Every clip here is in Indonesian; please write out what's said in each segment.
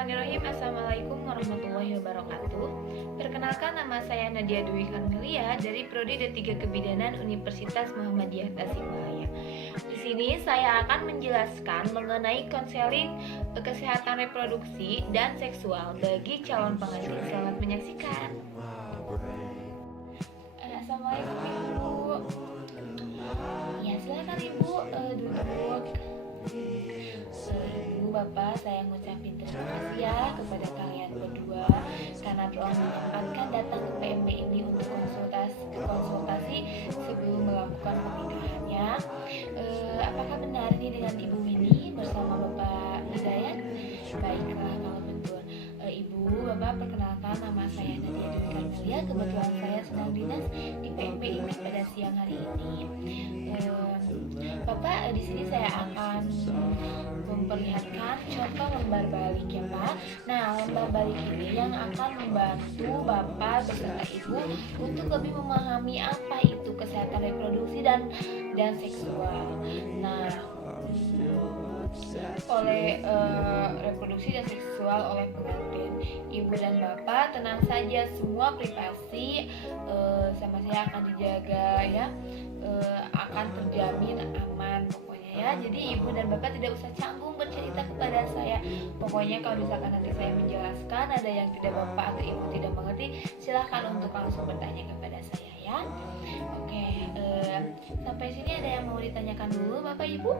Bismillahirrahmanirrahim. Assalamualaikum warahmatullahi wabarakatuh. Perkenalkan, nama saya Nadia Dwi Karmelia dari Prodi D3 Kebidanan Universitas Muhammadiyah Tasikmalaya. Di sini saya akan menjelaskan mengenai konseling kesehatan reproduksi dan seksual bagi calon pengantin. Selamat menyaksikan. Assalamualaikum Ibu. Ya, silakan Ibu duduk. Ibu, Bapak, saya ngucapin terima kasih ya kepada kalian berdua karena telah menyempatkan datang ke PMB ini untuk konsultasi sebelum melakukan pernikahannya. Apakah benar ini dengan Ibu Winnie bersama Bapak Hidayat? Baiklah kalau betul. Ibu, Bapak, perkenalkan, nama saya Nadia Dwi Karmelia. Kebetulan saya sedang dinas di PMB ini pada siang hari ini. Bapak, di sini saya akan memperlihatkan contoh lembar balik ya Pak. Nah, lembar balik ini yang akan membantu Bapak beserta Ibu untuk lebih memahami apa itu kesehatan reproduksi dan seksual. Nah, oleh reproduksi dan seksual oleh pengantin, Ibu dan Bapak tenang saja, semua privasi sama saya akan dijaga ya, akan terjamin aman pokoknya ya. Jadi Ibu dan Bapak tidak usah canggung bercerita kepada saya. Pokoknya kalau misalkan nanti saya menjelaskan ada yang tidak Bapak atau Ibu tidak mengerti, silahkan untuk langsung bertanya kepada saya ya. Oke, sampai sini ada yang mau ditanyakan dulu Bapak Ibu?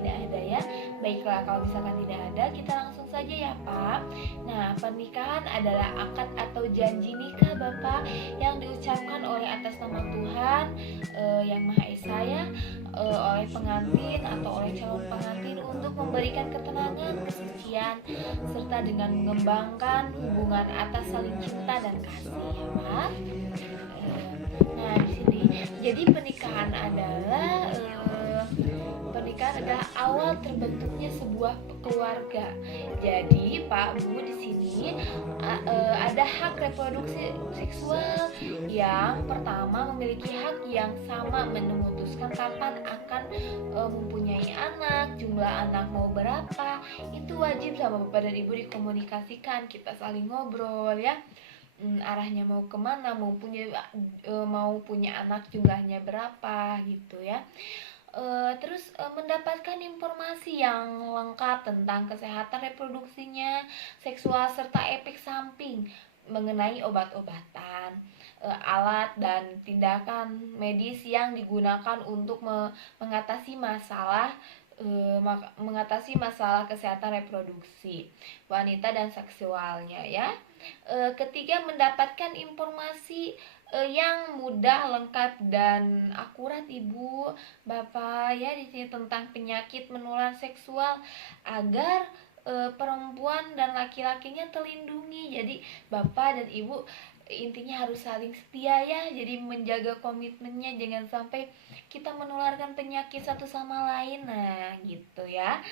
Tidak ada ya. Baiklah, kalau misalkan tidak ada, kita langsung saja ya Pak. Nah, pernikahan adalah akad atau janji nikah Bapak yang diucapkan oleh atas nama Tuhan yang Maha Esa ya, oleh pengantin atau oleh calon pengantin untuk memberikan ketenangan, kesucian, serta dengan mengembangkan hubungan atas saling cinta dan kasih ya Pak. Nah, di sini jadi pernikahan adalah awal terbentuknya sebuah keluarga. Jadi Pak Bu, di sini ada hak reproduksi seksual. Yang pertama, memiliki hak yang sama memutuskan kapan akan mempunyai anak, jumlah anak mau berapa. Itu wajib sama Bapak dan Ibu dikomunikasikan, kita saling ngobrol ya. Arahnya mau kemana, mau punya anak jumlahnya berapa gitu ya. Terus mendapatkan informasi yang lengkap tentang kesehatan reproduksinya, seksual, serta efek samping mengenai obat-obatan, alat dan tindakan medis yang digunakan untuk mengatasi masalah kesehatan reproduksi wanita dan seksualnya ya. Ketiga, mendapatkan informasi yang mudah, lengkap dan akurat Ibu, Bapak ya, di sini tentang penyakit menular seksual agar perempuan dan laki-lakinya terlindungi. Jadi Bapak dan Ibu intinya harus saling setia ya, jadi menjaga komitmennya, jangan sampai kita menularkan penyakit satu sama lain. Nah gitu ya.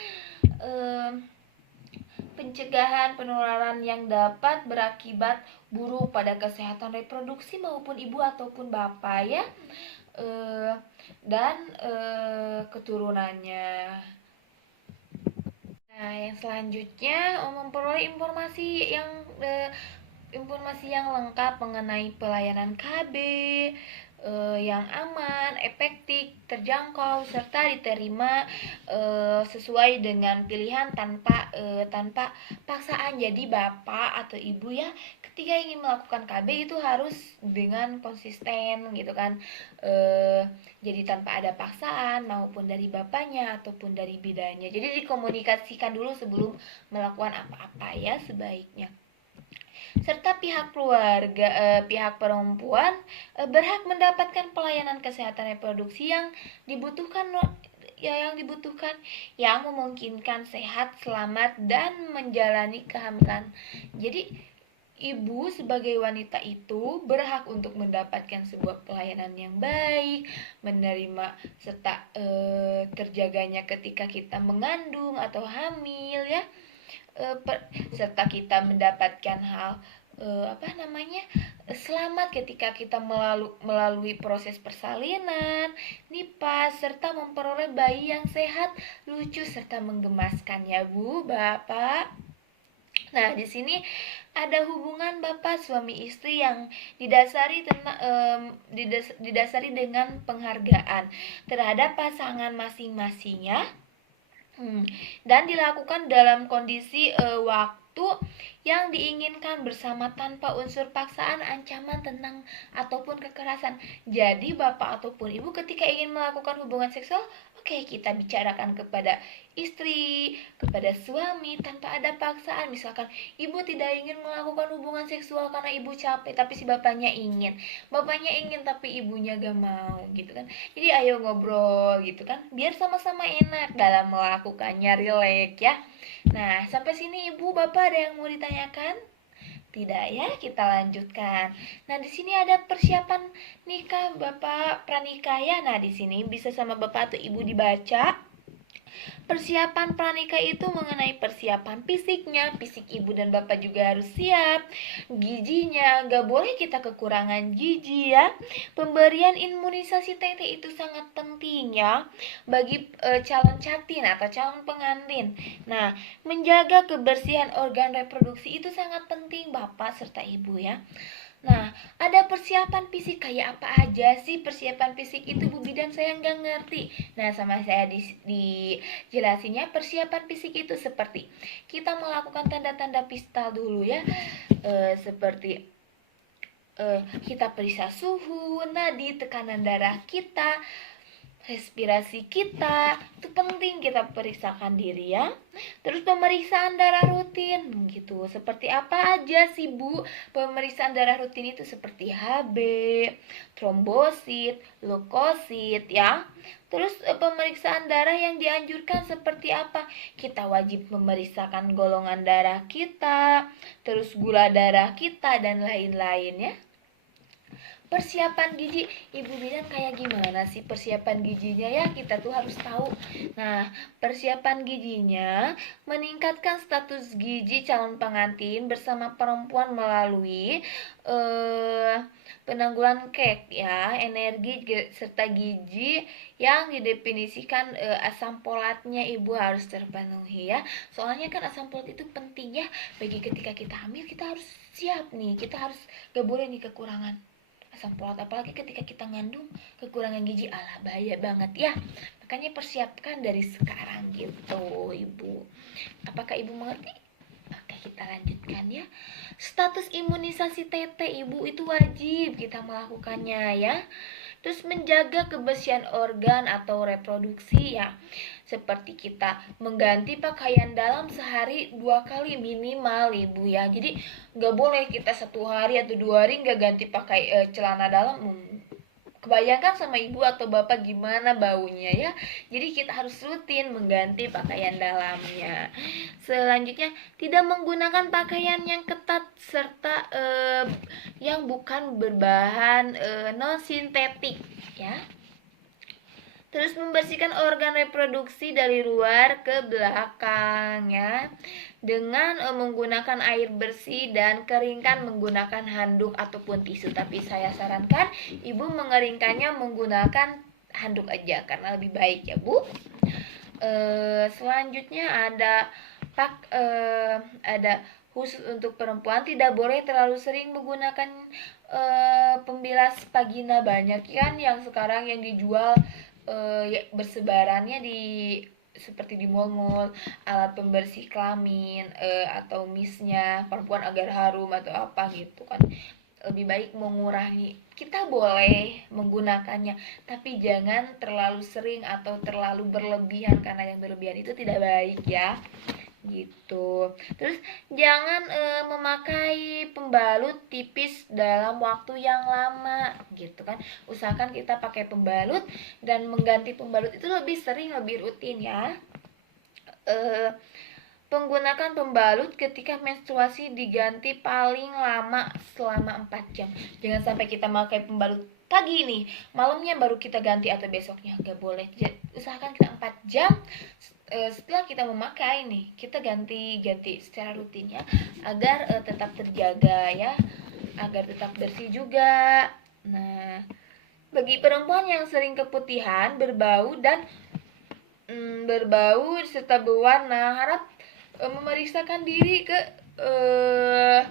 Pencegahan penularan yang dapat berakibat buruk pada kesehatan reproduksi maupun ibu ataupun bapak ya, dan keturunannya. Nah, yang selanjutnya memperoleh informasi yang lengkap mengenai pelayanan KB yang aman, efektif, terjangkau, serta diterima sesuai dengan pilihan tanpa paksaan. Jadi Bapak atau Ibu ya, ketika ingin melakukan KB itu harus dengan konsisten gitu kan, jadi tanpa ada paksaan maupun dari bapaknya ataupun dari bidannya. Jadi dikomunikasikan dulu sebelum melakukan apa-apa ya sebaiknya. Serta pihak keluarga, pihak perempuan berhak mendapatkan pelayanan kesehatan reproduksi yang dibutuhkan yang memungkinkan sehat, selamat dan menjalani kehamilan. Jadi ibu sebagai wanita itu berhak untuk mendapatkan sebuah pelayanan yang baik, menerima serta terjaganya ketika kita mengandung atau hamil ya. Serta kita mendapatkan hal selamat ketika kita melalui proses persalinan, nifas, serta memperoleh bayi yang sehat, lucu serta menggemaskan ya Bu, Bapak. Nah, di sini ada hubungan bapak suami istri yang didasari dengan penghargaan terhadap pasangan masing-masingnya. Dan dilakukan dalam kondisi waktu yang diinginkan bersama tanpa unsur paksaan, ancaman, tentang ataupun kekerasan. Jadi bapak ataupun ibu ketika ingin melakukan hubungan seksual, oke, kita bicarakan kepada istri, kepada suami tanpa ada paksaan. Misalkan ibu tidak ingin melakukan hubungan seksual karena ibu capek, tapi si bapaknya ingin. Bapaknya ingin tapi ibunya gak mau gitu kan. Jadi ayo ngobrol gitu kan, biar sama-sama enak dalam melakukannya, rileks ya. Nah, sampai sini ibu bapak ada yang mau ditanyakan? Tidak ya, kita lanjutkan. Nah, di sini ada persiapan nikah bapak pranikah ya. Nah, di sini bisa sama bapak atau ibu dibaca. Persiapan pranikah itu mengenai persiapan fisiknya, fisik ibu dan bapak juga harus siap. Gizinya, gak boleh kita kekurangan gizi ya. Pemberian imunisasi TT itu sangat penting ya bagi calon catin atau calon pengantin. Nah, menjaga kebersihan organ reproduksi itu sangat penting bapak serta ibu ya. Nah, ada persiapan fisik kayak apa aja sih persiapan fisik itu Bu Bidan, saya nggak ngerti. Nah, sama saya dijelasinnya persiapan fisik itu seperti kita melakukan tanda-tanda pistal dulu ya, seperti kita periksa suhu, nadi, tekanan darah kita, respirasi kita, itu penting kita periksakan diri ya. Terus pemeriksaan darah rutin gitu. Seperti apa aja sih Bu? Pemeriksaan darah rutin itu seperti HB, trombosit, leukosit ya. Terus pemeriksaan darah yang dianjurkan seperti apa? Kita wajib memeriksakan golongan darah kita, terus gula darah kita dan lain-lain ya. Persiapan gizi ibu bidan kayak gimana sih persiapan gizinya ya, kita tuh harus tahu. Nah, persiapan gizinya meningkatkan status gizi calon pengantin bersama perempuan melalui penanggulan KEK ya, energi serta gizi yang didefinisikan. Asam folatnya ibu harus terpenuhi ya, soalnya kan asam folat itu penting ya bagi ketika kita hamil. Kita harus siap nih, kita harus gak boleh nih kekurangan asam folat, apalagi ketika kita ngandung kekurangan gizi, alah bahaya banget ya. Makanya persiapkan dari sekarang gitu ibu. Apakah ibu mengerti? Oke, kita lanjutkan ya. Status imunisasi TT ibu itu wajib kita melakukannya ya. Terus menjaga kebersihan organ atau reproduksi ya, seperti kita mengganti pakaian dalam sehari 2 kali minimal ibu ya. Jadi nggak boleh kita 1 hari atau 2 hari nggak ganti pakai celana dalam. Kebayangkan sama ibu atau bapak gimana baunya ya. Jadi kita harus rutin mengganti pakaian dalamnya. Selanjutnya, tidak menggunakan pakaian yang ketat serta yang bukan berbahan non sintetik ya. Terus membersihkan organ reproduksi dari luar ke belakang ya, dengan menggunakan air bersih dan keringkan menggunakan handuk ataupun tisu. Tapi saya sarankan ibu mengeringkannya menggunakan handuk aja karena lebih baik ya Bu. Selanjutnya ada khusus untuk perempuan, tidak boleh terlalu sering menggunakan pembilas vagina. Banyak kan yang sekarang yang dijual bersebarannya di seperti di mall-mall, alat pembersih kelamin atau misnya perempuan agar harum atau apa gitu kan. Lebih baik mengurangi. Kita boleh menggunakannya, tapi jangan terlalu sering atau terlalu berlebihan, karena yang berlebihan itu tidak baik ya gitu. Terus jangan memakai pembalut tipis dalam waktu yang lama gitu kan. Usahakan kita pakai pembalut dan mengganti pembalut itu lebih sering, lebih rutin ya. Penggunaan pembalut ketika menstruasi diganti paling lama selama 4 jam. Jangan sampai kita pakai pembalut pagi nih, malamnya baru kita ganti atau besoknya, gak boleh. Usahakan kita 4 jam setelah kita memakai nih, kita ganti secara rutin ya, agar tetap terjaga ya, agar tetap bersih juga. Nah, bagi perempuan yang sering keputihan, berbau serta berwarna, harap memeriksakan diri ke eh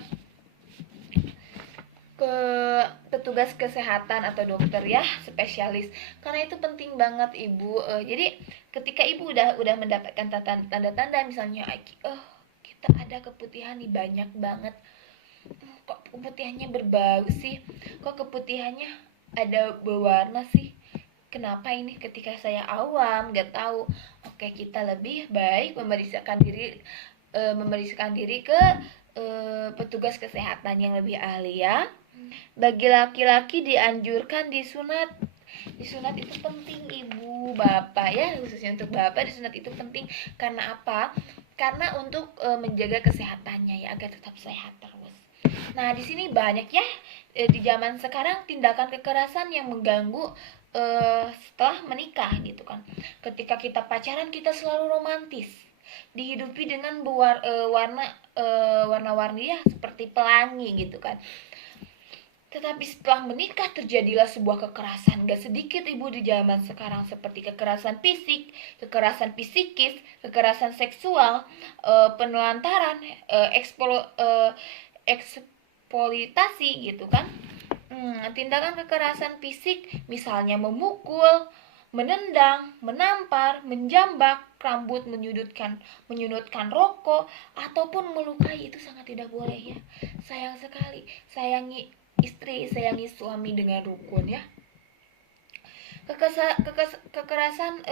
ke petugas kesehatan atau dokter ya, spesialis, karena itu penting banget ibu. Jadi ketika ibu udah mendapatkan tanda-tanda misalnya kita ada keputihan nih banyak banget. Kok keputihannya berbau sih, kok keputihannya ada berwarna sih, kenapa ini? Ketika saya awam nggak tahu, oke, kita lebih baik memeriksakan diri ke petugas kesehatan yang lebih ahli ya. Bagi laki-laki dianjurkan disunat. Disunat itu penting ibu, bapak ya, khususnya untuk bapak disunat itu penting. Karena apa? Karena untuk menjaga kesehatannya ya, agar tetap sehat terus. Nah, di sini banyak ya di zaman sekarang tindakan kekerasan yang mengganggu setelah menikah gitu kan. Ketika kita pacaran kita selalu romantis, dihidupi dengan warna-warni ya seperti pelangi gitu kan. Tetapi setelah menikah terjadilah sebuah kekerasan. Gak sedikit ibu di zaman sekarang, seperti kekerasan fisik, kekerasan psikis, kekerasan seksual, penelantaran, eksploitasi gitu kan. Tindakan kekerasan fisik misalnya memukul, menendang, menampar, menjambak rambut, menyudutkan rokok, ataupun melukai, itu sangat tidak boleh ya. Sayang sekali, sayangi istri, sayangi suami dengan rukun ya. Kekerasan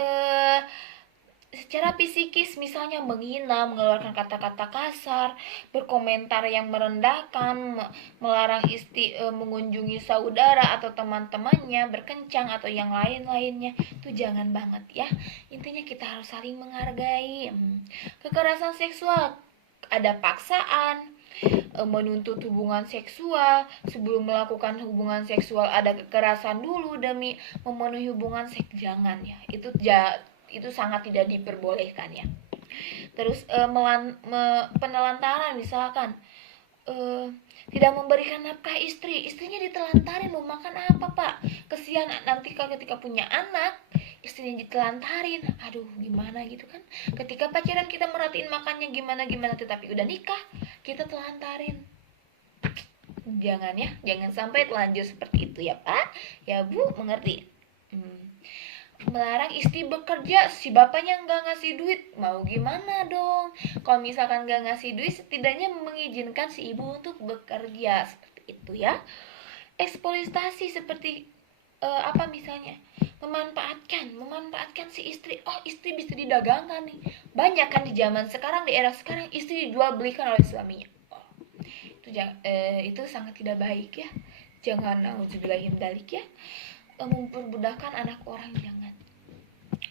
secara psikis misalnya menghina, mengeluarkan kata-kata kasar, berkomentar yang merendahkan, melarang istri mengunjungi saudara atau teman-temannya, berkencang atau yang lain-lainnya, itu jangan banget ya. Intinya kita harus saling menghargai. Kekerasan seksual, ada paksaan, menuntut hubungan seksual, sebelum melakukan hubungan seksual ada kekerasan dulu demi memenuhi hubungan seks, jangan ya. Itu sangat tidak diperbolehkan ya. Terus penelantaran misalkan tidak memberikan nafkah istrinya ditelantarin, mau makan apa pak? Kesian nanti ketika punya anak istrinya ditelantarin, aduh gimana gitu kan. Ketika pacaran kita merhatiin makannya gimana, tetapi udah nikah kita telantarin. Jangan ya, jangan sampai telanjur seperti itu ya pak, ya bu, mengerti. Melarang istri bekerja, si bapaknya nggak ngasih duit, mau gimana dong? Kalau misalkan nggak ngasih duit, setidaknya mengizinkan si ibu untuk bekerja, seperti itu ya. Eksploitasi seperti apa misalnya, memanfaatkan si istri. Oh, istri bisa didagangkan nih, banyak kan di zaman sekarang, di era sekarang istri dijual belikan oleh suaminya. Itu sangat tidak baik ya. Jangan, nauzubillahimindzalik ya, memperbudakkan anak orang, jangan.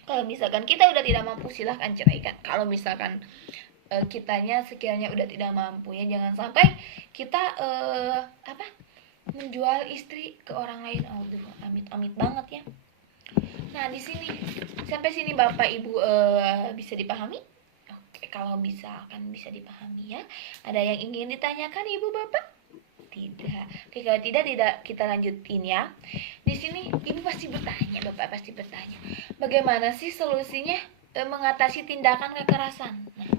Kalau misalkan kita udah tidak mampu, silahkan ceraikan. Kalau misalkan kitanya sekiranya udah tidak mampu ya, jangan sampai kita menjual istri ke orang lain. Aduh, amit banget ya. Nah, di sini sampai sini Bapak Ibu bisa dipahami? Oke, kalau bisa dipahami ya. Ada yang ingin ditanyakan Ibu Bapak? Tidak. Oke, kalau tidak kita lanjutin ya. Di sini Ibu pasti bertanya, Bapak pasti bertanya, bagaimana sih solusinya mengatasi tindakan kekerasan? Nah,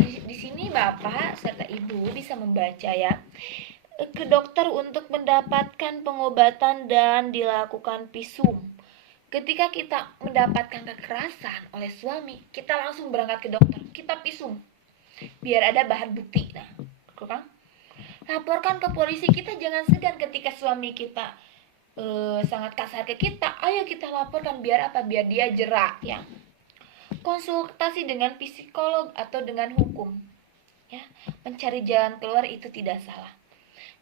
di sini Bapak serta Ibu bisa membaca ya, ke dokter untuk mendapatkan pengobatan dan dilakukan visum. Ketika kita mendapatkan kekerasan oleh suami, kita langsung berangkat ke dokter, kita visum biar ada bahan bukti. Nah, kan? Laporkan ke polisi, kita jangan segan ketika suami kita sangat kasar ke kita, ayo kita laporkan, biar apa? Biar dia jerak ya. Konsultasi dengan psikolog atau dengan hukum ya, mencari jalan keluar itu tidak salah.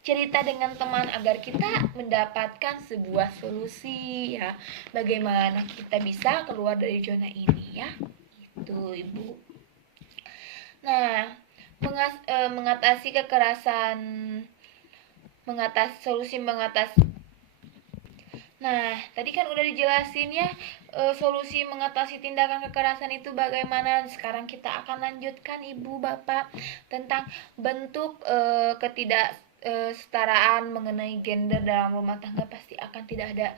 Cerita dengan teman agar kita mendapatkan sebuah solusi ya, bagaimana kita bisa keluar dari zona ini ya, itu Ibu. Nah, mengatasi kekerasan, solusi mengatasi. Nah, tadi kan udah dijelasin ya, solusi mengatasi tindakan kekerasan itu bagaimana. Sekarang kita akan lanjutkan Ibu Bapak tentang bentuk ketidaksetaraan mengenai gender dalam rumah tangga. Pasti akan tidak ada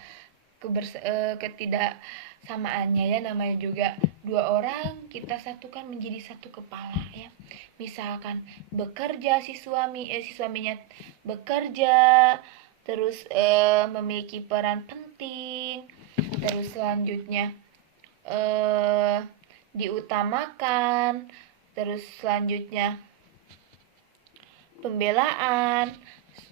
ketidaksamaannya ya, namanya juga dua orang kita satukan menjadi satu kepala ya. Misalkan bekerja si suaminya bekerja, terus memiliki peran penting, terus selanjutnya diutamakan, terus selanjutnya pembelaan.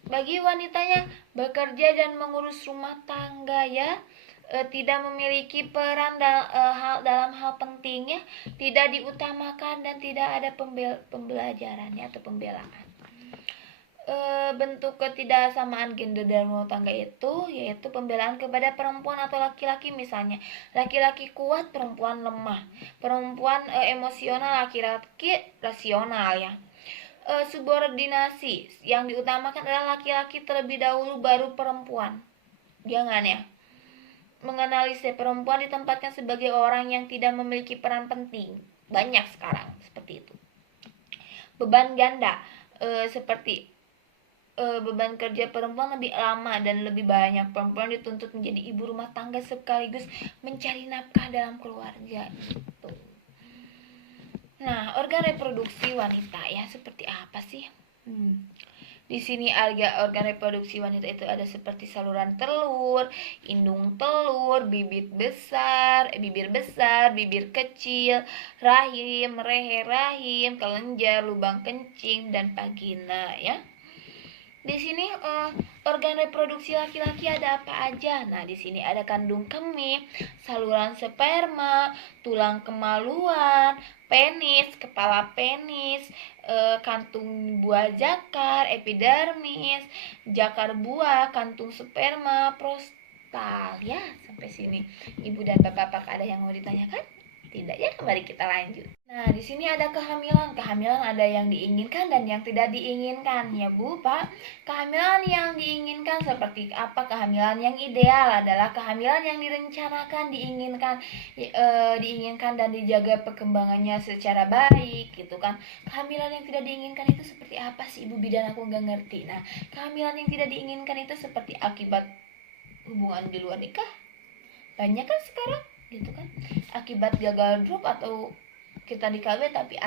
Bagi wanitanya bekerja dan mengurus rumah tangga ya, tidak memiliki peran dalam hal pentingnya, tidak diutamakan dan tidak ada pembelajarannya atau pembelaan. Bentuk ketidaksamaan gender dalam rumah tangga itu yaitu pembelaan kepada perempuan atau laki-laki. Misalnya laki-laki kuat, perempuan lemah, perempuan emosional, laki-laki rasional ya. Subordinasi yang diutamakan adalah laki-laki terlebih dahulu baru perempuan. Jangan ya menganalisis perempuan ditempatkan sebagai orang yang tidak memiliki peran penting. Banyak sekarang seperti itu. Beban ganda seperti beban kerja perempuan lebih lama dan lebih banyak. Perempuan dituntut menjadi ibu rumah tangga sekaligus mencari nafkah dalam keluarga. Gitu. Nah, organ reproduksi wanita ya seperti apa sih? Di sini organ reproduksi wanita itu ada seperti saluran telur, indung telur, bibir besar, bibir kecil, rahim, leher rahim, kelenjar, lubang kencing, dan vagina ya. Di sini organ reproduksi laki-laki ada apa aja? Nah, di sini ada kandung kemih, saluran sperma, tulang kemaluan, penis, kepala penis, kantung buah jakar, epidermis, jakar buah, kantung sperma, prostat. Ya, sampai sini. Ibu dan Bapak, apakah ada yang mau ditanyakan? Tidak ya, mari kita lanjut. Nah, di sini ada kehamilan. Kehamilan ada yang diinginkan dan yang tidak diinginkan ya Bu, Pak. Kehamilan yang diinginkan seperti apa? Kehamilan yang ideal adalah kehamilan yang direncanakan, diinginkan dan dijaga perkembangannya secara baik gitu kan. Kehamilan yang tidak diinginkan itu seperti apa sih Ibu Bidan? Aku nggak ngerti. Nah, kehamilan yang tidak diinginkan itu seperti akibat hubungan di luar nikah. Banyak kan sekarang gitu kan, akibat gagal drop atau kita di KB tapi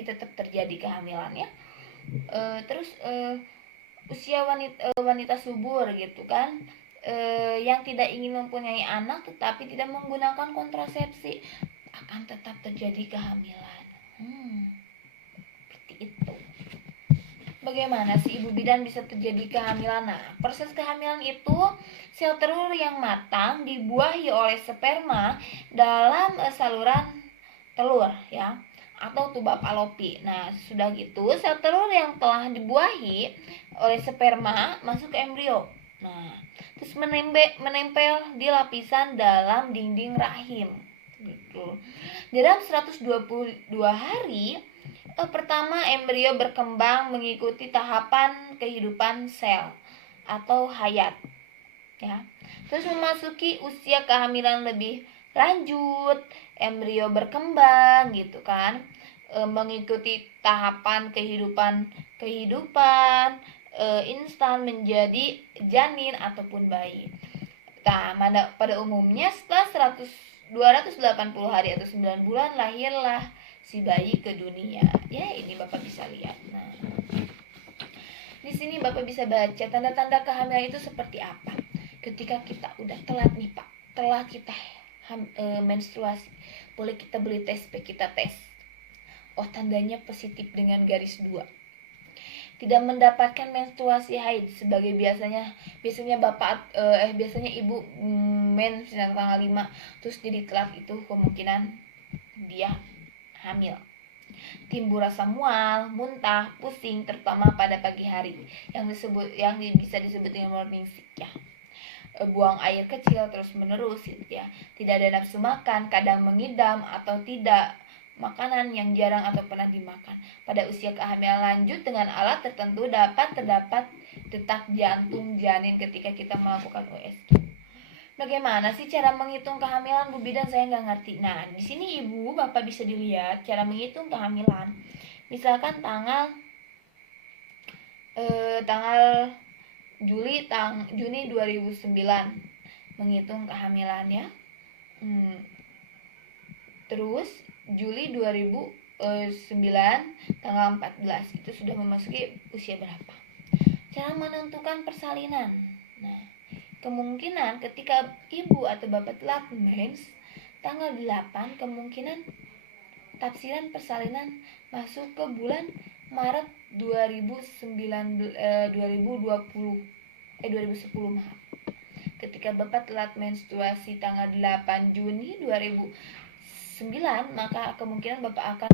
tetap terjadi kehamilan ya. Terus usia wanita subur gitu kan, yang tidak ingin mempunyai anak tetapi tidak menggunakan kontrasepsi, akan tetap terjadi kehamilan. Seperti itu. Bagaimana sih Ibu Bidan bisa terjadi kehamilan? Nah, proses kehamilan itu sel telur yang matang dibuahi oleh sperma dalam saluran telur ya, atau tuba falopi. Nah, sudah gitu sel telur yang telah dibuahi oleh sperma masuk ke embrio. Nah, terus menempel di lapisan dalam dinding rahim. Gitu. Dalam 122 hari pertama embrio berkembang mengikuti tahapan kehidupan sel atau hayat ya. Terus memasuki usia kehamilan lebih lanjut, embrio berkembang gitu kan, mengikuti tahapan kehidupan instan menjadi janin ataupun bayi. Nah, pada umumnya setelah 280 hari atau 9 bulan lahirlah si bayi ke dunia. Ya, ini Bapak bisa lihat. Nah, di sini Bapak bisa baca tanda-tanda kehamilan itu seperti apa. Ketika kita udah telat nih Pak, telah kita menstruasi, boleh kita beli tes, kita tes. Oh, tandanya positif dengan garis 2. Tidak mendapatkan menstruasi haid sebagai biasanya biasanya ibu mens tanggal 5 terus jadi telat, itu kemungkinan dia hamil. Timbul rasa mual, muntah, pusing terutama pada pagi hari yang bisa disebut dengan morning sick ya. Buang air kecil terus menerus gitu ya. Tidak ada nafsu makan, kadang mengidam atau tidak makanan yang jarang atau pernah dimakan. Pada usia kehamilan lanjut dengan alat tertentu terdapat detak jantung janin ketika kita melakukan USG. Bagaimana sih cara menghitung kehamilan Bu Bidan? Saya nggak ngerti. Nah, di sini Ibu Bapak bisa dilihat cara menghitung kehamilan. Misalkan tanggal Juni 2009 menghitung kehamilan ya. Terus Juli 2009 tanggal 14 itu sudah memasuki usia berapa. Cara menentukan persalinan. Nah, kemungkinan ketika ibu atau bapak telah mens tanggal 8, kemungkinan tafsiran persalinan masuk ke bulan Maret 2010 maaf. Ketika bapak telat menstruasi tanggal 8 Juni 2009, maka kemungkinan bapak akan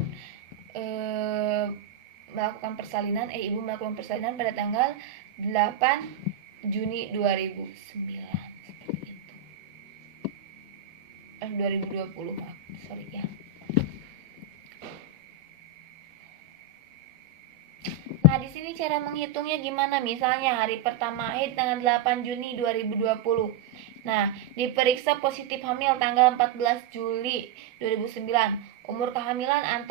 melakukan persalinan ibu melakukan persalinan pada tanggal 8 Juni 2009 seperti itu. 2020 maaf, sorry ya. Nah, di sini cara menghitungnya gimana? Misalnya hari pertama haid tanggal 8 Juni 2020. Nah, diperiksa positif hamil tanggal 14 Juli 2009. Umur kehamilan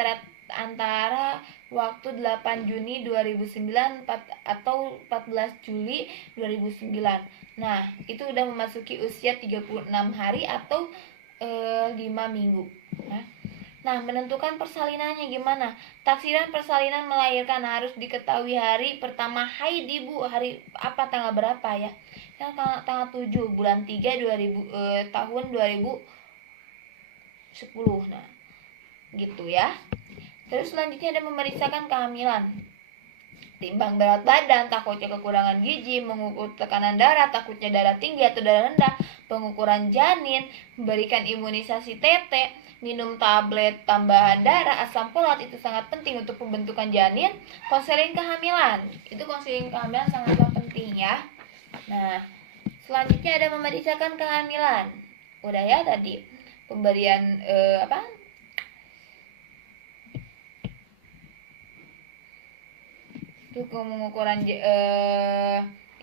antara waktu 8 Juni 2009 atau 14 Juli 2009. Nah, itu udah memasuki usia 36 hari atau 5 minggu. Nah, menentukan persalinannya gimana? Taksiran persalinan melahirkan harus diketahui hari pertama haid ibu, hari apa, tanggal berapa ya? Tanggal 7 bulan 3 tahun 2010. Nah, gitu ya. Terus selanjutnya ada memeriksakan kehamilan. Timbang berat badan, takutnya kekurangan gizi, mengukur tekanan darah, takutnya darah tinggi atau darah rendah, pengukuran janin, memberikan imunisasi TT, minum tablet tambahan darah, asam folat itu sangat penting untuk pembentukan janin. Konseling kehamilan, itu konseling kehamilan sangatlah penting ya. Nah, selanjutnya ada memeriksakan kehamilan. Udah ya tadi pemberian untuk pengukuran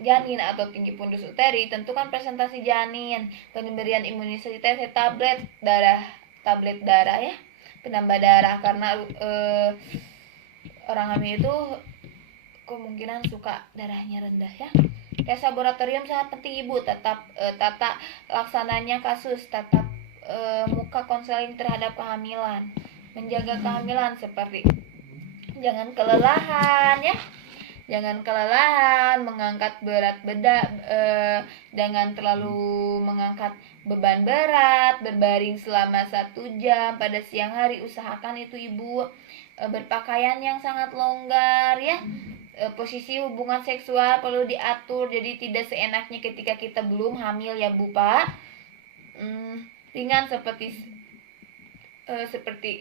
janin atau tinggi pundus uteri, tentukan presentasi janin, pemberian imunisasi TT, tablet darah ya, penambah darah, karena orang hamil itu kemungkinan suka darahnya rendah ya. Tes laboratorium sangat penting ibu, tetap tata laksananya kasus, tatap muka konseling terhadap kehamilan, menjaga kehamilan seperti jangan kelelahan ya, jangan kelelahan mengangkat berat jangan terlalu mengangkat beban berat, berbaring selama 1 jam pada siang hari. Usahakan itu ibu berpakaian yang sangat longgar ya. Posisi hubungan seksual perlu diatur, jadi tidak seenaknya ketika kita belum hamil ya bu pak. Ringan seperti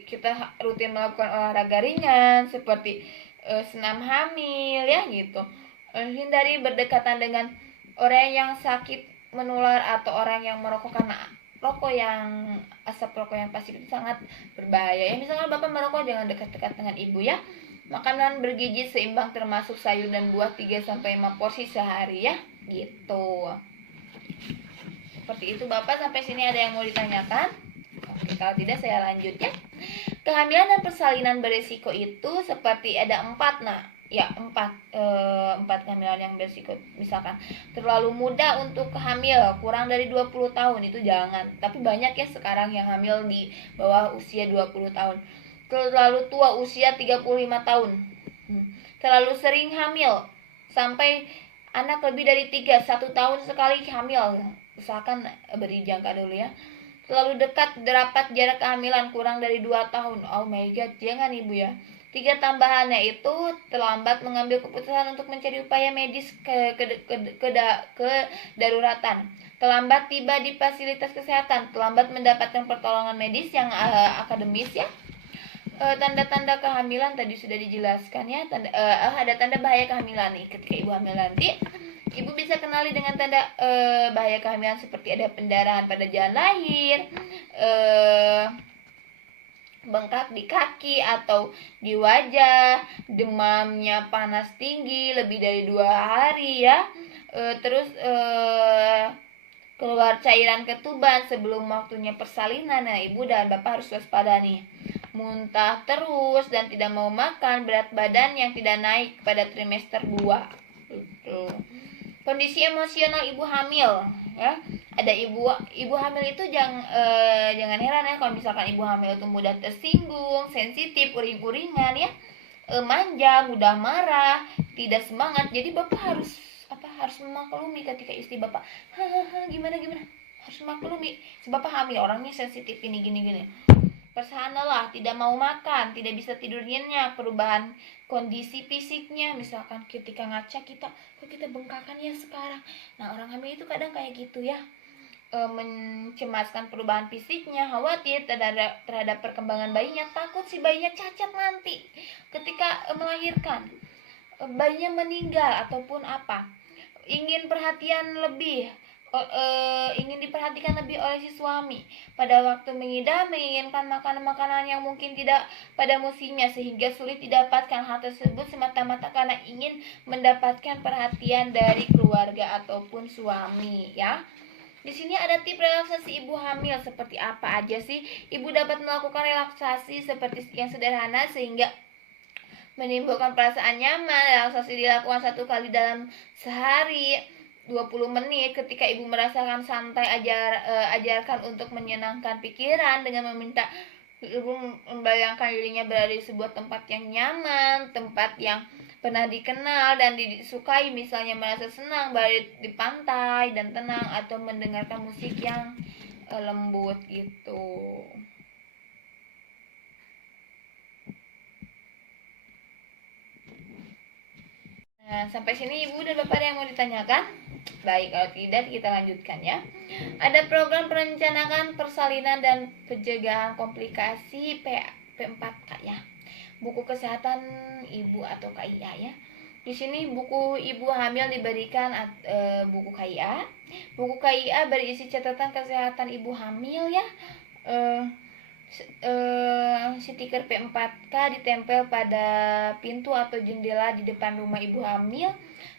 kita rutin melakukan olahraga ringan seperti senam hamil ya gitu. Hindari berdekatan dengan orang yang sakit menular atau orang yang merokok, karena asap rokok yang pasif itu sangat berbahaya ya. Misalnya bapak merokok, jangan dekat-dekat dengan ibu ya. Makanan bergizi seimbang termasuk sayur dan buah 3-5 porsi sehari ya gitu. Seperti itu bapak, sampai sini ada yang mau ditanyakan? Oke, kalau tidak saya lanjut ya. Kehamilan dan persalinan beresiko itu seperti ada 4. Nah ya, 4 kehamilan yang beresiko. Misalkan terlalu muda untuk hamil, kurang dari 20 tahun itu jangan. Tapi banyak ya sekarang yang hamil di bawah usia 20 tahun. Terlalu tua, usia 35 tahun. Terlalu sering hamil, sampai anak lebih dari 1 tahun sekali hamil, usahakan beri jangka dulu ya. Terlalu dekat rapat jarak kehamilan, kurang dari 2 tahun. Oh my god, jangan ibu ya. 3 tambahannya itu terlambat mengambil keputusan untuk mencari upaya medis kedaruratan, terlambat tiba di fasilitas kesehatan, terlambat mendapatkan pertolongan medis yang akademis ya. Tanda-tanda kehamilan tadi sudah dijelaskan ya. Ada tanda bahaya kehamilan nih. Ketika ibu hamil nanti, ibu bisa kenali dengan tanda bahaya kehamilan seperti ada pendarahan pada jalan lahir, bengkak di kaki atau di wajah, demamnya panas tinggi lebih dari 2 hari ya. Terus keluar cairan ketuban sebelum waktunya persalinan. Nah ibu dan bapak harus waspada nih. Muntah terus dan tidak mau makan, berat badan yang tidak naik pada trimester 2. Kondisi emosional ibu hamil ya. ada ibu hamil itu jangan heran ya kalau misalkan ibu hamil itu mudah tersinggung, sensitif, uring-uringan ya, manja, mudah marah, tidak semangat. Jadi bapak harus memaklumi ketika istri bapak gimana harus memaklumi, si bapak hamil, orangnya sensitif gini. Persahanalah, tidak mau makan, tidak bisa tidur nyenyak, perubahan kondisi fisiknya, misalkan ketika ngaca kita bengkakan ya sekarang. Nah orang hamil itu kadang kayak gitu ya, mencemaskan perubahan fisiknya, khawatir terhadap perkembangan bayinya, takut si bayinya cacat nanti ketika melahirkan, bayinya meninggal ataupun apa, ingin perhatian lebih, ingin diperhatikan lebih oleh si suami. Pada waktu mengidam menginginkan makanan-makanan yang mungkin tidak pada musimnya sehingga sulit didapatkan. Hal tersebut semata-mata karena ingin mendapatkan perhatian dari keluarga ataupun suami ya. Di sini ada tips relaksasi ibu hamil seperti apa aja sih? Ibu dapat melakukan relaksasi seperti yang sederhana sehingga menimbulkan perasaan nyaman. Relaksasi dilakukan 1 kali dalam sehari 20 menit. Ketika ibu merasakan santai, ajarkan untuk menyenangkan pikiran dengan meminta ibu membayangkan dirinya berada di sebuah tempat yang nyaman, tempat yang pernah dikenal dan disukai, misalnya merasa senang berada di pantai dan tenang, atau mendengarkan musik yang lembut gitu. Nah, sampai sini ibu dan bapak ada yang mau ditanyakan? Baik, kalau tidak kita lanjutkan ya. Ada program perencanaan persalinan dan pencegahan komplikasi P4K ya. Buku kesehatan ibu atau KIA ya. Di sini buku ibu hamil diberikan buku KIA. Buku KIA berisi catatan kesehatan ibu hamil ya. Stiker P4K ditempel pada pintu atau jendela di depan rumah ibu hamil.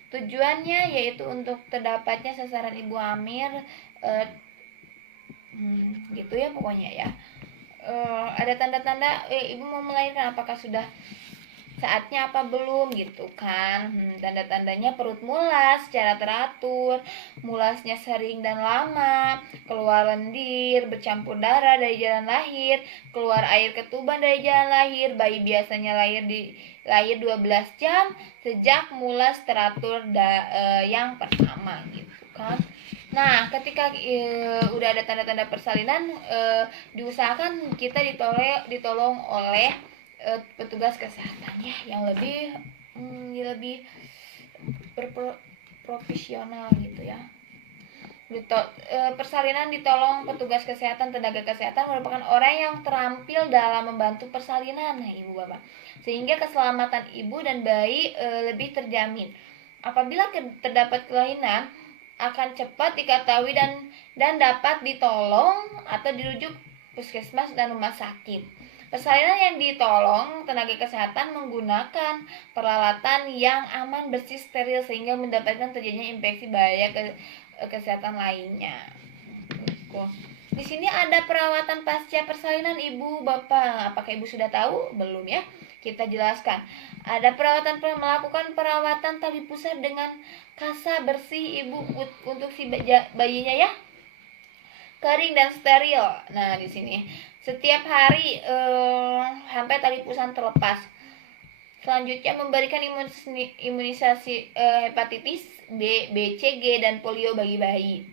Tujuannya yaitu untuk terdapatnya sasaran ibu hamil, gitu ya pokoknya ya. Ada tanda-tanda ibu mau melahirkan, apakah sudah saatnya apa belum gitu kan. Tanda-tandanya perut mulas secara teratur, mulasnya sering dan lama, keluar lendir, bercampur darah dari jalan lahir, keluar air ketuban dari jalan lahir. Bayi biasanya lahir 12 jam sejak mulas teratur yang pertama gitu kan. Nah, ketika udah ada tanda-tanda persalinan, diusahakan kita ditolong oleh petugas kesehatan ya yang lebih profesional gitu ya. Persalinan ditolong petugas kesehatan. Tenaga kesehatan merupakan orang yang terampil dalam membantu persalinan, nah ibu bapak, sehingga keselamatan ibu dan bayi lebih terjamin. Apabila terdapat kelainan, akan cepat diketahui dan dapat ditolong atau dirujuk puskesmas dan rumah sakit. Persalinan yang ditolong tenaga kesehatan menggunakan peralatan yang aman, bersih, steril sehingga mendapatkan terjadinya infeksi bahaya kesehatan lainnya. Di sini ada perawatan pasca persalinan ibu bapak. Apakah ibu sudah tahu? Belum ya? Kita jelaskan. Ada melakukan perawatan tali pusar dengan kasa bersih ibu untuk si bayinya ya, kering dan steril. Nah di sini setiap hari sampai tali pusar terlepas. Selanjutnya memberikan imunisasi hepatitis B, C, G, dan polio bagi bayi.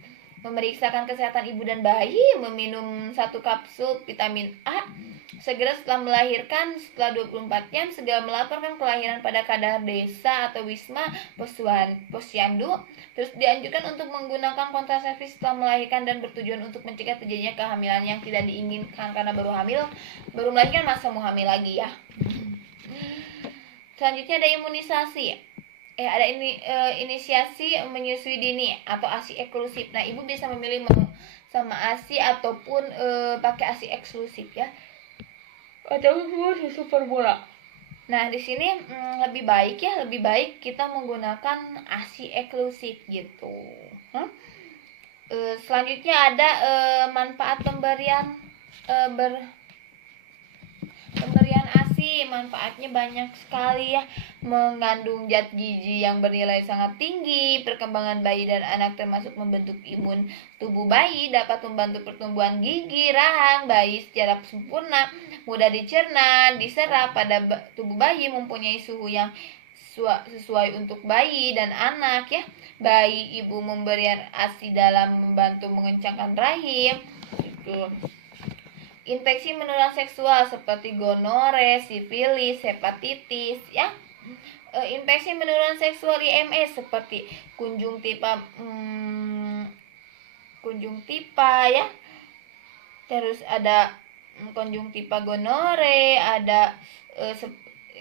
Memeriksakan kesehatan ibu dan bayi, meminum 1 kapsul vitamin A segera setelah melahirkan. Setelah 24 jam segera melaporkan kelahiran pada kadar desa atau wisma posyandu. Terus dianjurkan untuk menggunakan kontrasepsi setelah melahirkan dan bertujuan untuk mencegah terjadinya kehamilan yang tidak diinginkan karena baru melahirkan masa mau hamil lagi ya. Selanjutnya ada imunisasi. Ada inisiasi menyusui dini atau ASI eksklusif. Nah, ibu bisa memilih mau sama ASI ataupun pakai ASI eksklusif ya. Atau susu formula. Nah, di sini lebih baik kita menggunakan ASI eksklusif gitu. Selanjutnya ada manfaat pemberian ASI sih manfaatnya banyak sekali ya. Mengandung zat gizi yang bernilai sangat tinggi. Perkembangan bayi dan anak termasuk membentuk imun tubuh bayi, dapat membantu pertumbuhan gigi, rahang bayi secara sempurna, mudah dicerna, diserap pada tubuh bayi, mempunyai suhu yang sesuai untuk bayi dan anak ya. Bayi ibu memberikan ASI dalam membantu mengencangkan rahim. Gitu. Infeksi menular seksual seperti gonore, sifilis, hepatitis ya. Infeksi menular seksual IMS seperti konjungtipa ya. Terus ada konjungtipa gonore, ada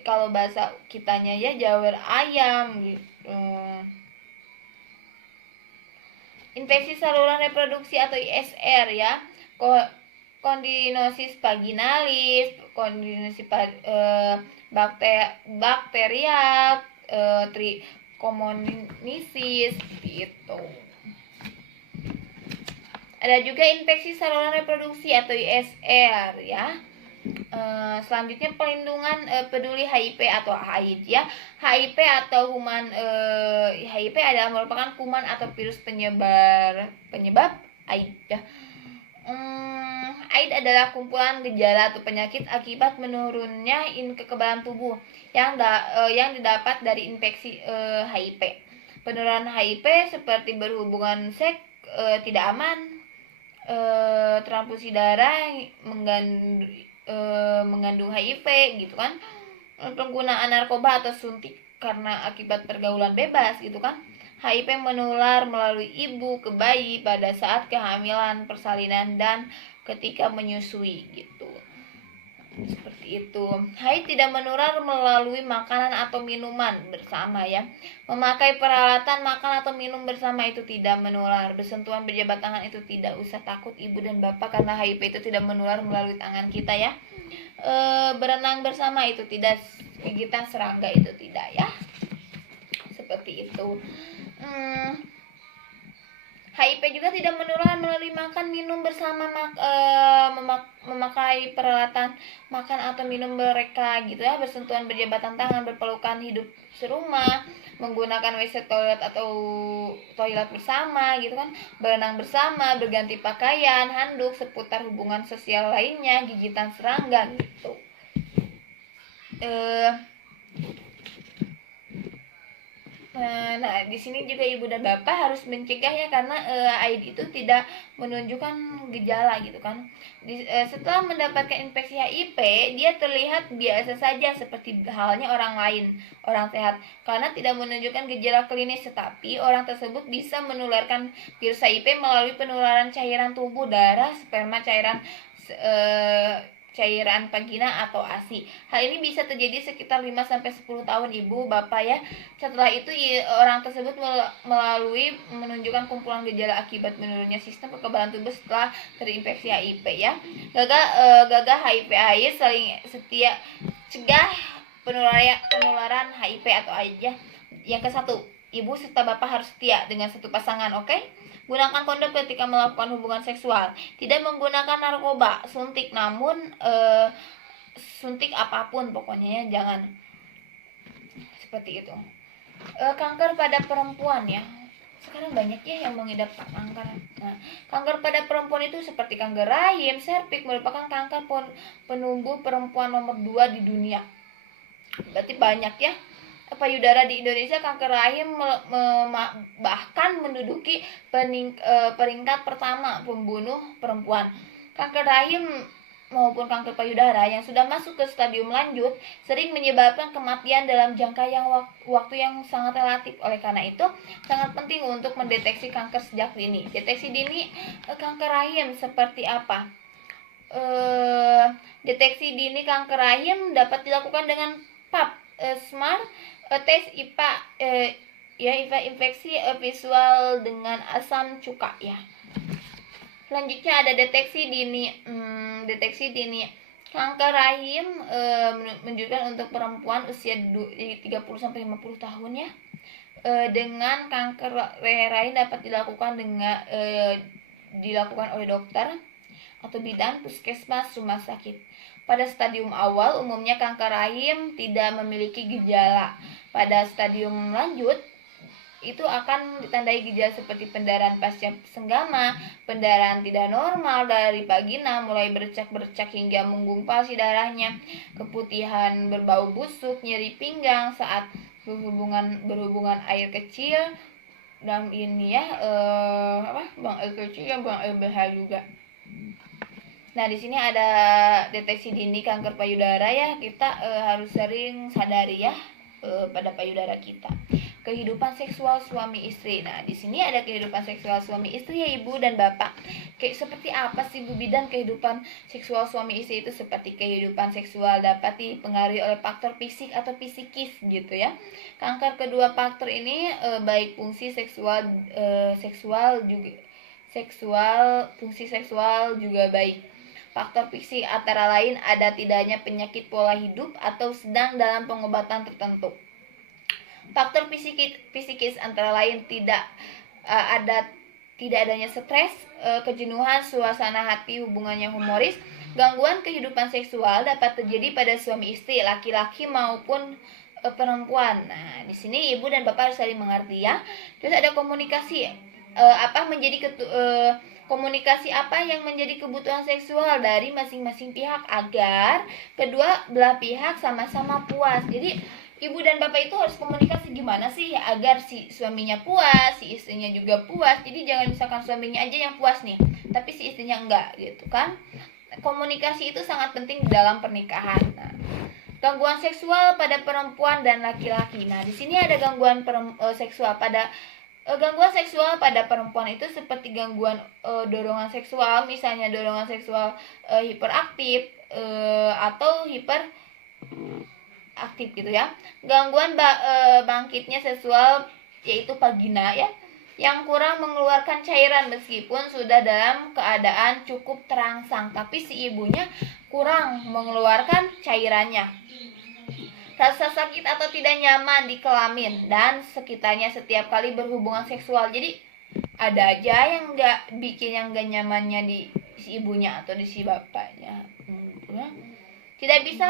kalau bahasa kitanya ya jawer ayam gitu. Infeksi saluran reproduksi atau ISR ya. Kondinosis vaginalis, kondinosis bakterial, trichomoniasis gitu. Ada juga infeksi saluran reproduksi atau ISR ya. Selanjutnya pelindungan peduli HIV atau AIDS ya. HIV atau HIV adalah merupakan kuman atau virus penyebab AIDS ya. AIDS adalah kumpulan gejala atau penyakit akibat menurunnya kekebalan tubuh yang didapat dari infeksi HIV. Penularan HIV seperti berhubungan seks tidak aman, transfusi darah mengandung HIV gitu kan, penggunaan narkoba atau suntik karena akibat pergaulan bebas gitu kan. HIV menular melalui ibu ke bayi pada saat kehamilan, persalinan, dan ketika menyusui gitu. Seperti itu. HIV tidak menular melalui makanan atau minuman bersama ya. Memakai peralatan makan atau minum bersama itu tidak menular. Bersentuhan berjabat tangan itu tidak usah takut ibu dan bapak karena HIV itu tidak menular melalui tangan kita ya. Berenang bersama itu tidak, gigitan serangga itu tidak ya. Seperti itu. HIV juga tidak menular melalui makan minum bersama, memakai peralatan makan atau minum mereka gitu ya, bersentuhan berjabatan tangan, berpelukan hidup serumah, menggunakan WC toilet atau toilet bersama gitu kan, berenang bersama, berganti pakaian, handuk, seputar hubungan sosial lainnya, gigitan serangga gitu. Nah, di sini juga ibu dan bapak harus mencegah ya, karena AIDS itu tidak menunjukkan gejala gitu kan. Setelah mendapatkan infeksi HIV, dia terlihat biasa saja seperti halnya orang lain, orang sehat, karena tidak menunjukkan gejala klinis. Tetapi orang tersebut bisa menularkan virus HIV melalui penularan cairan tubuh, darah, sperma, cairan vagina atau ASI. Hal ini bisa terjadi sekitar 5-10 tahun ibu bapak ya. Setelah itu orang tersebut melalui menunjukkan kumpulan gejala akibat menurunnya sistem kekebalan tubuh setelah terinfeksi HIV ya. Gagah HIV/AIDS saling setia cegah penularan HIV atau AIDS ya. Yang ke-1, ibu serta bapak harus setia dengan satu pasangan, oke? Gunakan kondom ketika melakukan hubungan seksual. Tidak menggunakan narkoba, suntik, namun suntik apapun pokoknya ya, jangan. Seperti itu. Kanker pada perempuan ya. Sekarang banyak ya yang mengidap kanker. Nah, kanker pada perempuan itu seperti kanker rahim, serviks, merupakan kanker penumbuh perempuan nomor 2 di dunia. Berarti banyak ya. Payudara di Indonesia, kanker rahim bahkan menduduki peringkat pertama pembunuh perempuan. Kanker rahim maupun kanker payudara yang sudah masuk ke stadium lanjut sering menyebabkan kematian dalam jangka waktu yang sangat relatif. Oleh karena itu, sangat penting untuk mendeteksi kanker sejak dini. Deteksi dini kanker rahim seperti apa? Deteksi dini kanker rahim dapat dilakukan dengan Pap smear, tes IPA infeksi visual dengan asam cuka ya. Selanjutnya ada deteksi dini kanker rahim menunjukkan untuk perempuan usia 30-50 tahun ya. Dengan kanker rahim dapat dilakukan oleh dokter atau bidan puskesmas rumah sakit. Pada stadium awal umumnya kanker rahim tidak memiliki gejala. Pada stadium lanjut itu akan ditandai gejala seperti pendarahan pasca senggama, pendarahan tidak normal dari vagina mulai bercak-bercak hingga menggumpal si darahnya, keputihan berbau busuk, nyeri pinggang saat berhubungan air kecil, dan ini ya buang air kecil yang buang air besar juga. Nah, di sini ada deteksi dini kanker payudara ya. Kita harus sering sadari ya pada payudara kita. Kehidupan seksual suami istri. Nah, di sini ada kehidupan seksual suami istri ya Ibu dan Bapak. Kayak seperti apa sih Bu Bidan kehidupan seksual suami istri itu? Seperti kehidupan seksual dapat dipengaruhi oleh faktor fisik atau psikis gitu ya. Kanker kedua faktor ini baik fungsi fungsi seksual juga baik. Faktor fisik antara lain ada tidaknya penyakit pola hidup atau sedang dalam pengobatan tertentu. Faktor psikis antara lain tidak adanya stres, kejenuhan, suasana hati, hubungannya humoris. Gangguan kehidupan seksual dapat terjadi pada suami istri, laki-laki maupun perempuan. Nah, di sini Ibu dan Bapak harus saling mengerti ya. Terus ada komunikasi. Komunikasi apa yang menjadi kebutuhan seksual dari masing-masing pihak agar kedua belah pihak sama-sama puas. Jadi Ibu dan Bapak itu harus komunikasi gimana sih agar si suaminya puas, si istrinya juga puas. Jadi jangan misalkan suaminya aja yang puas nih, tapi si istrinya enggak gitu kan. Komunikasi itu sangat penting dalam pernikahan. Nah, gangguan seksual pada perempuan dan laki-laki. Nah, di sini ada gangguan seksual pada perempuan itu seperti gangguan dorongan seksual, misalnya dorongan seksual hiperaktif atau hiperaktif gitu ya. Gangguan bangkitnya seksual yaitu vagina ya, yang kurang mengeluarkan cairan meskipun sudah dalam keadaan cukup terangsang, tapi si ibunya kurang mengeluarkan cairannya. Rasa sakit atau tidak nyaman di kelamin dan sekitarnya setiap kali berhubungan seksual. Jadi ada aja yang yang nggak nyamannya di si ibunya atau di si bapaknya. Tidak bisa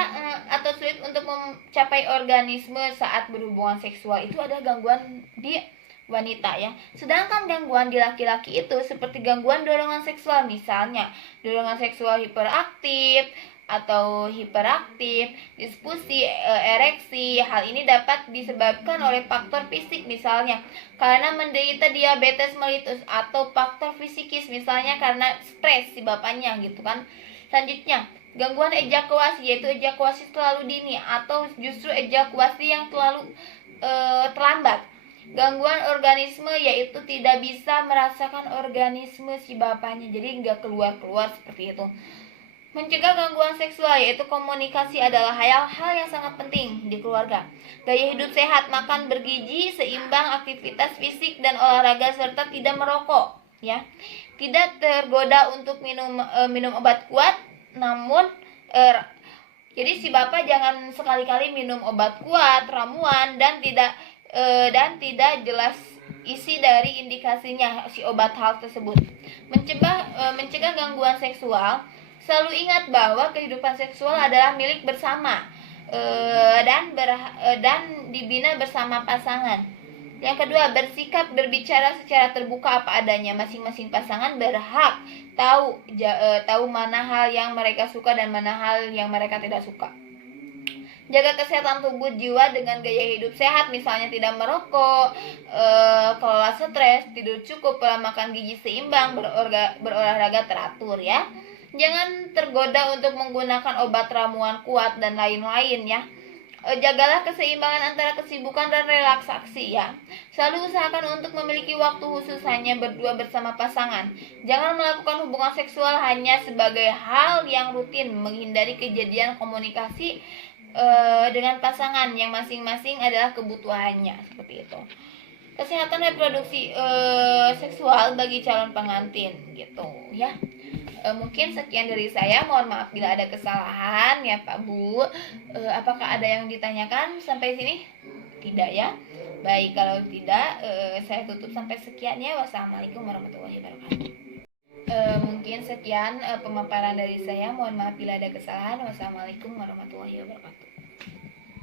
atau sulit untuk mencapai orgasme saat berhubungan seksual, itu ada gangguan di wanita ya. Sedangkan gangguan di laki-laki itu seperti gangguan dorongan seksual, misalnya dorongan seksual hiperaktif atau hiperaktif, disfusi, ereksi. Hal ini dapat disebabkan oleh faktor fisik, misalnya karena menderita diabetes mellitus, atau faktor fisikis, misalnya karena stres si bapaknya gitu kan. Selanjutnya, gangguan ejakulasi, yaitu ejakulasi terlalu dini atau justru ejakulasi yang terlalu terlambat. Gangguan organisme, yaitu tidak bisa merasakan organisme si bapaknya, jadi nggak keluar seperti itu. Mencegah gangguan seksual, yaitu komunikasi adalah hal-hal yang sangat penting di keluarga. Gaya hidup sehat, makan bergizi, seimbang, aktivitas fisik dan olahraga, serta tidak merokok ya. Tidak tergoda untuk minum obat kuat, namun jadi si bapak jangan sekali-kali minum obat kuat, ramuan dan tidak jelas isi dari indikasinya si obat hal tersebut. Mencegah gangguan seksual, selalu ingat bahwa kehidupan seksual adalah milik bersama dan dibina bersama pasangan. Yang kedua, berbicara secara terbuka apa adanya. Masing-masing pasangan berhak tahu mana hal yang mereka suka dan mana hal yang mereka tidak suka. Jaga kesehatan tubuh jiwa dengan gaya hidup sehat, misalnya tidak merokok, kelola stres, tidur cukup, pola makan gizi seimbang, berolahraga teratur ya. Jangan tergoda untuk menggunakan obat ramuan kuat dan lain-lain ya. Jagalah keseimbangan antara kesibukan dan relaksasi ya. Selalu usahakan untuk memiliki waktu khusus hanya berdua bersama pasangan. Jangan melakukan hubungan seksual hanya sebagai hal yang rutin. Menghindari kejadian komunikasi dengan pasangan yang masing-masing adalah kebutuhannya, seperti itu. Kesehatan reproduksi seksual bagi calon pengantin gitu ya. Mungkin sekian dari saya, mohon maaf bila ada kesalahan ya Pak Bu. Apakah ada yang ditanyakan sampai sini? Tidak ya? Baik, kalau tidak saya tutup sampai sekian ya. Wassalamualaikum warahmatullahi wabarakatuh. Mungkin sekian pemaparan dari saya. Mohon maaf bila ada kesalahan. Wassalamualaikum warahmatullahi wabarakatuh.